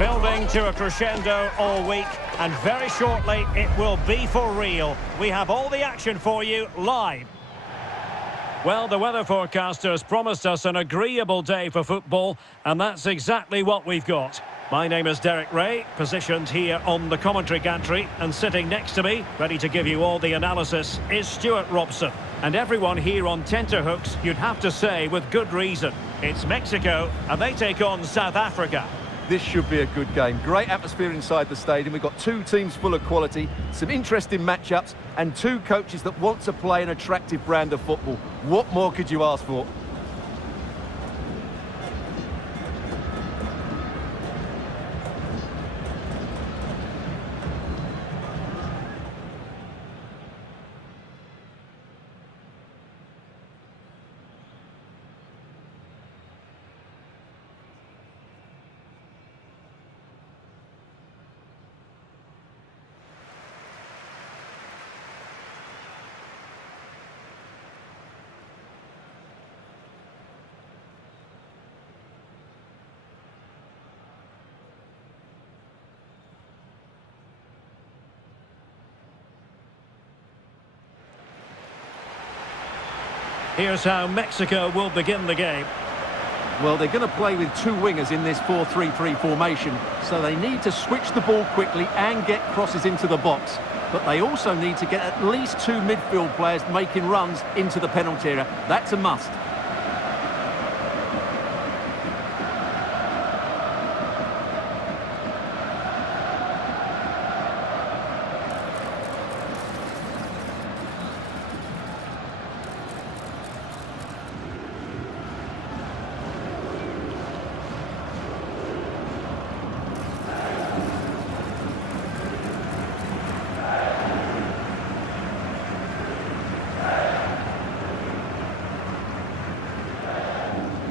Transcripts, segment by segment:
Building to a crescendo all week, and very shortly it will be for real. We have all the action for you live. Well, the weather forecasters promised us an agreeable day for football, and that's exactly what we've got. My name is Derek Ray, positioned here on the commentary gantry, and sitting next to me, ready to give you all the analysis, is Stuart Robson. And everyone here on tenterhooks, you'd have to say with good reason. It's Mexico, and they take on South Africa. This should be a good game. Great atmosphere inside the stadium. We've got two teams full of quality, some interesting matchups, and two coaches that want to play an attractive brand of football. What more could you ask for? Here's how Mexico will begin the game. Well, they're going to play with two wingers in this 4-3-3 formation, so they need to switch the ball quickly and get crosses into the box. But they also need to get at least two midfield players making runs into the penalty area. That's a must.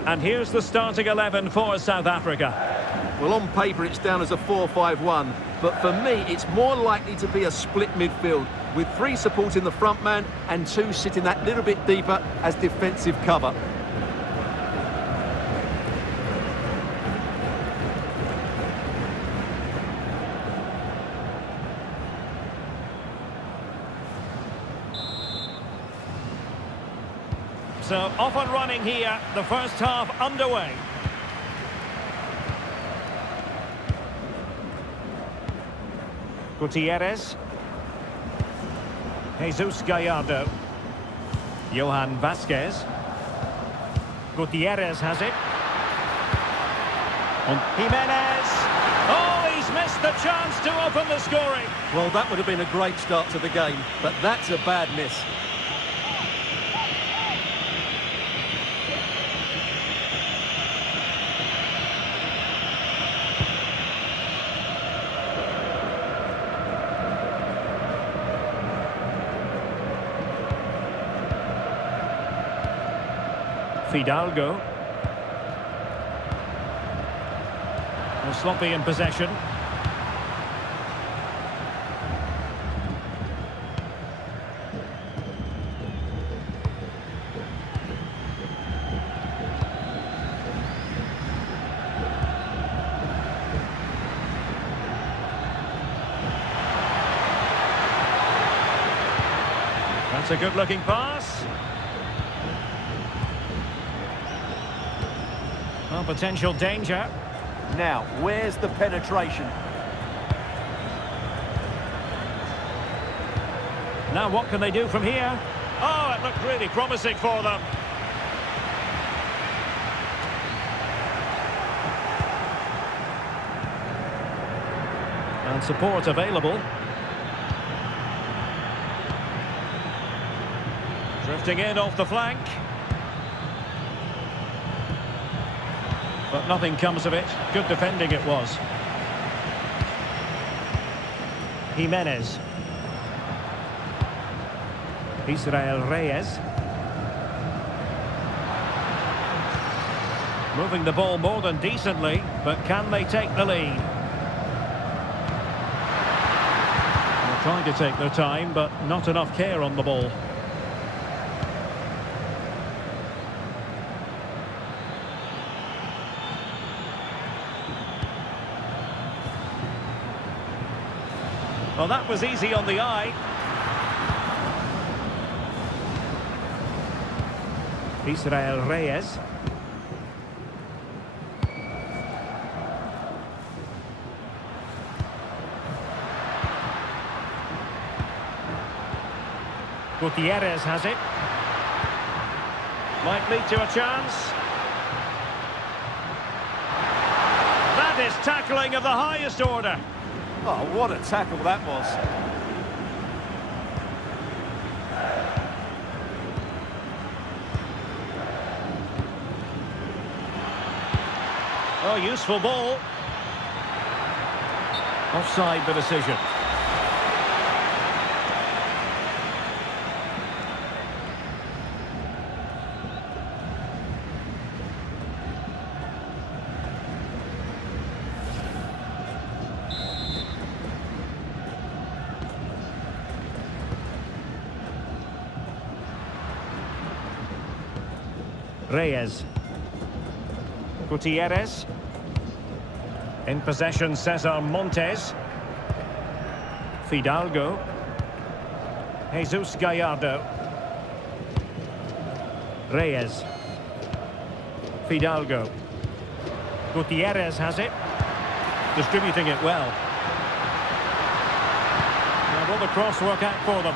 And here's the starting 11 for South Africa. Well, on paper it's down as a 4-5-1, but for me it's more likely to be a split midfield with three supporting the front man and two sitting that little bit deeper as defensive cover. So off and running here, the first half underway. Gutierrez. Jesus Gallardo. Johan Vasquez. Gutierrez has it. And Jimenez. Oh, he's missed the chance to open the scoring. Well, that would have been a great start to the game, but that's a bad miss. Fidalgo. Well, sloppy in possession. That's a good-looking pass. Well, potential danger. Now, where's the penetration? Now, what can they do from here? Oh, it looked really promising for them. And support available. Drifting in off the flank. But nothing comes of it. Good defending it was. Jimenez. Israel Reyes. Moving the ball more than decently, but can they take the lead? They're trying to take their time, but not enough care on the ball. Well, that was easy on the eye. Israel Reyes. Gutierrez has it. Might lead to a chance. That is tackling of the highest order. Oh, what a tackle that was. Oh, useful ball. Offside the decision. Reyes. Gutierrez. In possession, Cesar Montes. Fidalgo. Jesus Gallardo. Reyes. Fidalgo. Gutierrez has it. Distributing it well. Now will the cross work out for them?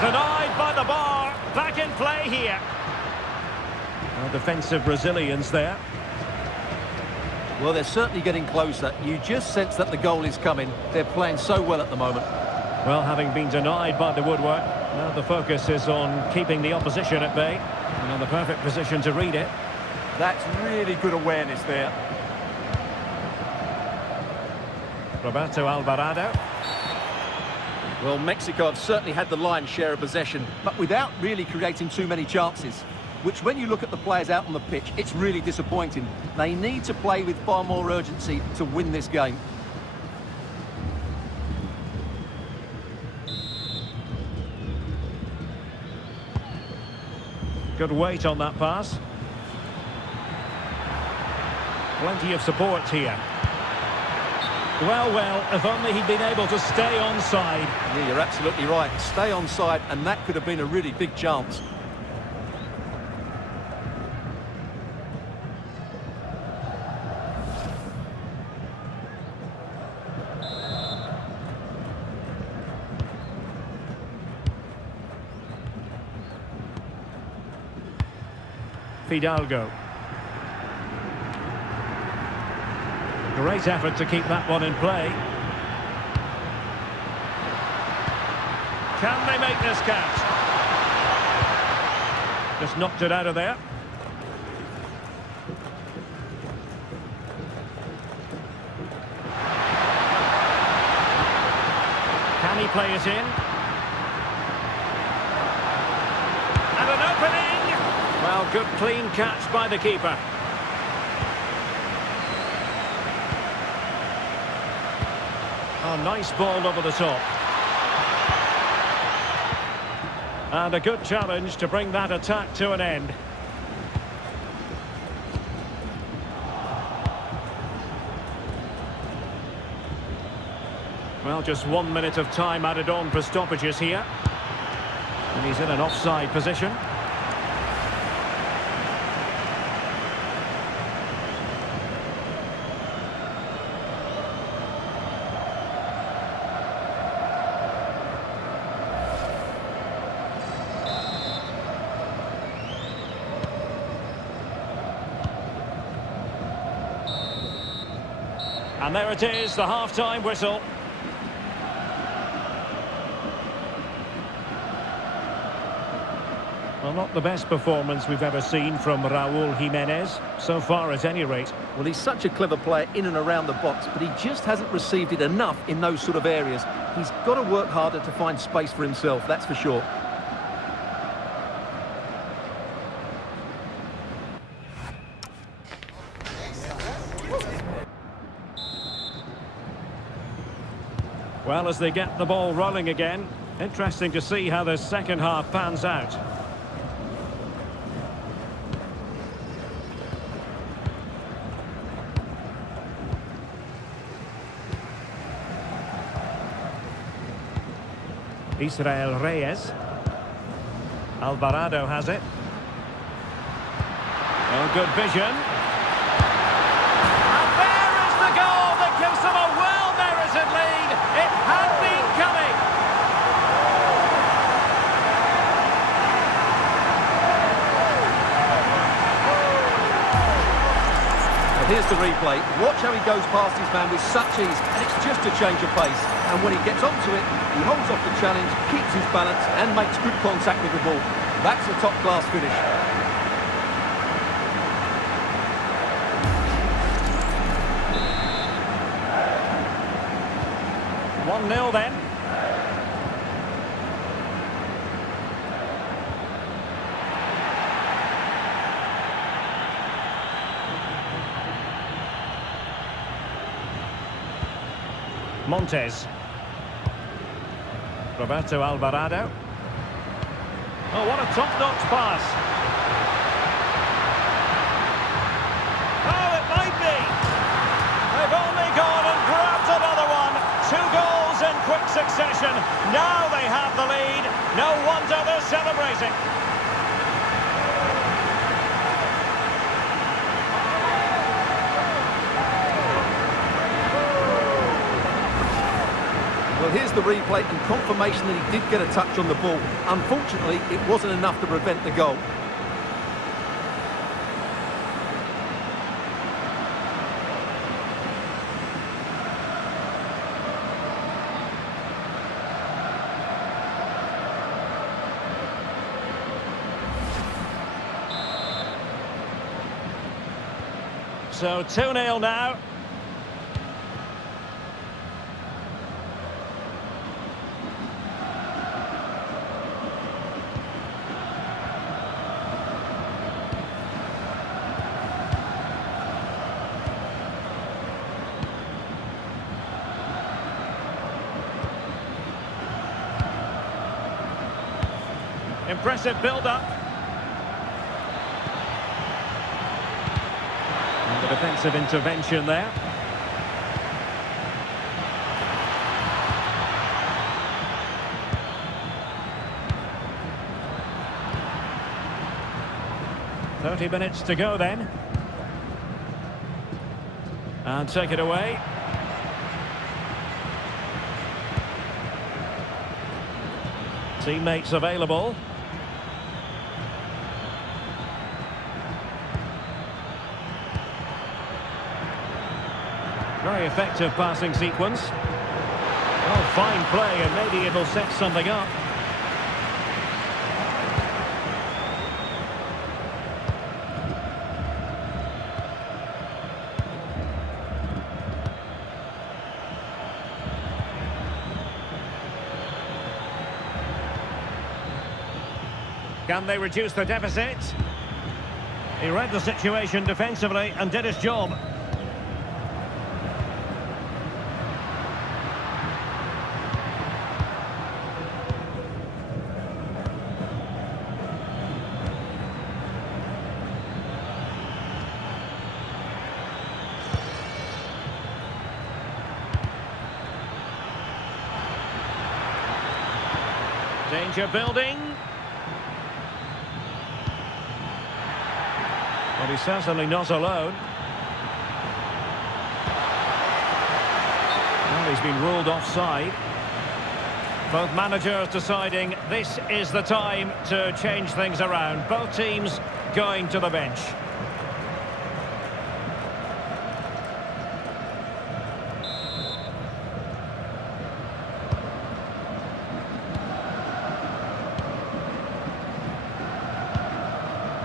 Denied by the bar. Back in play here. Well, defensive resilience there. Well, they're certainly getting closer. You just sense that the goal is coming. They're playing so well at the moment. Well, having been denied by the woodwork, now the focus is on keeping the opposition at bay. And in the perfect position to read it. That's really good awareness there. Roberto Alvarado. Well, Mexico have certainly had the lion's share of possession, but without really creating too many chances. Which, when you look at the players out on the pitch, it's really disappointing. They need to play with far more urgency to win this game. Good weight on that pass. Plenty of support here. Well, if only he'd been able to stay onside. Yeah, you're absolutely right. Stay onside, and that could have been a really big chance. Fidalgo. Great effort to keep that one in play. Can they make this count? Just knocked it out of there. Can he play it in? And an opening! Well, good clean catch by the keeper. Oh, nice ball over the top. And a good challenge to bring that attack to an end. Well, just 1 minute of time added on for stoppages here. And he's in an offside position. And there it is, the half-time whistle. Well, not the best performance we've ever seen from Raúl Jiménez, so far at any rate. Well, he's such a clever player in and around the box, but he just hasn't received it enough in those sort of areas. He's got to work harder to find space for himself, that's for sure. Well, as they get the ball rolling again, interesting to see how the second half pans out. Israel Reyes. Alvarado has it. Oh, good vision. And there is the goal that gives them a well-merited lead. It had been coming. Well, here's the replay. Watch how he goes past his man with such ease, and it's just a change of pace. And when he gets onto it, he holds off the challenge, keeps his balance, and makes good contact with the ball. That's a top-class finish. 1-0 then. Montes. Roberto Alvarado. Oh, what a top-notch pass. Oh, it might be. They've only gone and grabbed another one. 2 goals in quick succession. Now they have the lead. No wonder they're celebrating. Well, here's the replay and confirmation that he did get a touch on the ball. Unfortunately, it wasn't enough to prevent the goal. So 2-0 now. Impressive build-up. And the defensive intervention there. "30 minutes to go then. And take it away. Teammates available. Very effective passing sequence. Oh, fine play, and maybe it'll set something up. Can they reduce the deficit? He read the situation defensively and did his job. Danger building. But he's certainly not alone. Well, he's been ruled offside. Both managers deciding this is the time to change things around. Both teams going to the bench.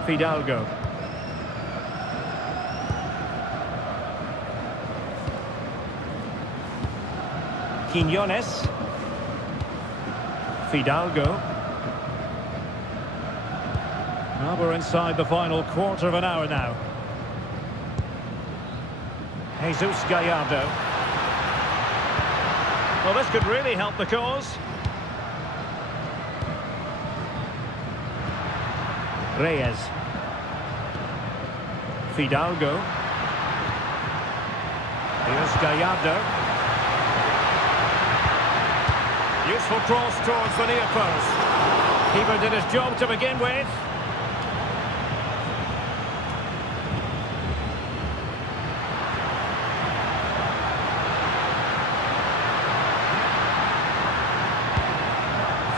Fidalgo. Quiñones. Fidalgo. Well, we're inside the final quarter of an hour now. Jesus Gallardo. Well, this could really help the cause. Reyes. Fidalgo. Here's Gallardo. Useful cross towards the near post. Keeper did his job to begin with.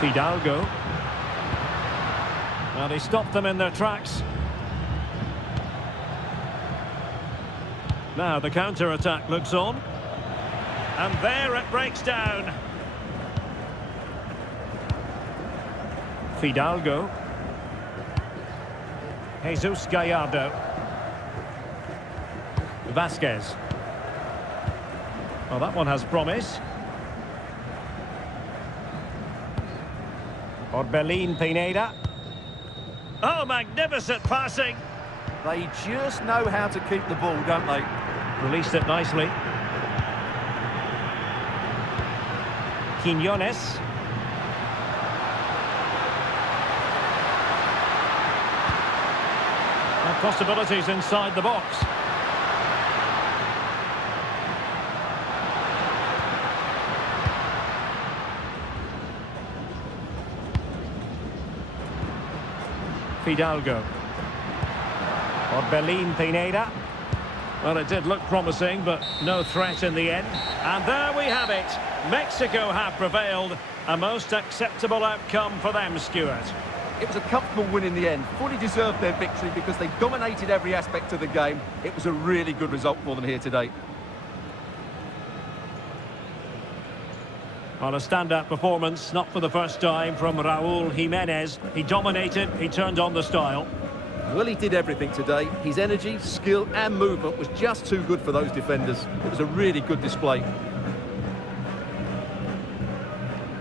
Fidalgo. And he stopped them in their tracks. Now the counter-attack looks on. And there it breaks down. Fidalgo. Jesus Gallardo. Vasquez. Well, that one has promise. Orbelin Pineda. Oh, magnificent passing. They just know how to keep the ball, don't they? Released it nicely. Quiñones. And possibilities inside the box. Fidalgo. Orbelin Pineda. Well, it did look promising, but no threat in the end. And there we have it. Mexico have prevailed. A most acceptable outcome for them, Stuart. It was a comfortable win in the end. Fully deserved their victory because they dominated every aspect of the game. It was a really good result for them here today. Well, a standout performance, not for the first time, from Raúl Jiménez. He dominated, he turned on the style. Well, he did everything today. His energy, skill and movement was just too good for those defenders. It was a really good display.